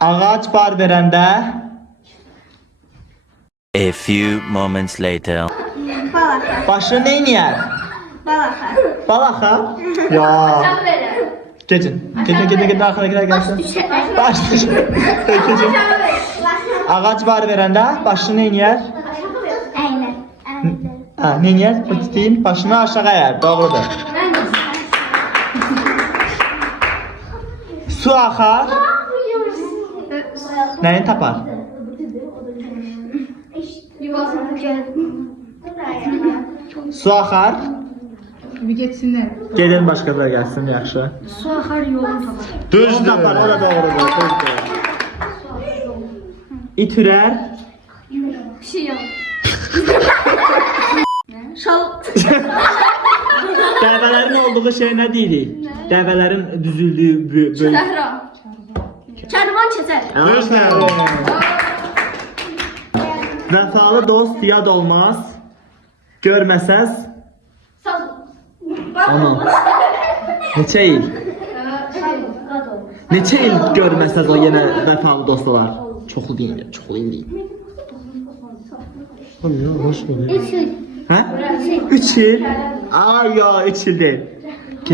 Ağac bar verəndə A few moments later. Balaka. başını neyniyər? Balaka. Balaxa? Ya. Geçin. Gedin axıra gəlsin. Baş düşər. Keçin. Ağac bar verəndə başını neyniyər? Əylə. Ha, neyniyər? Tutayım, başını aşağı əyər. Doğrudur. Su axar, nəyin tapar? Su axar, Bir geçsinler. gedin başqaları gəlsin, yaxşı. Su axar yolun tapar. Düzdür. Tapar, o da doğrudur. Düzdür. İtürər, Bir şey yok. Şal. dəvələrin olduğu şey nə deyirik? Dəvələrin düzüldüyü böyük. Səhra. Kərvan keçər. Düzdür. Vəfalı dost yad olmaz, görməsəz, Saz. aman, neçə il? Neçə il görməsəz o yenə vəfalı dost olar? Çoxlu deyin, çoxlu il deyin. Üç il. Hə? 3 il? Ay ya, 3 il deyil.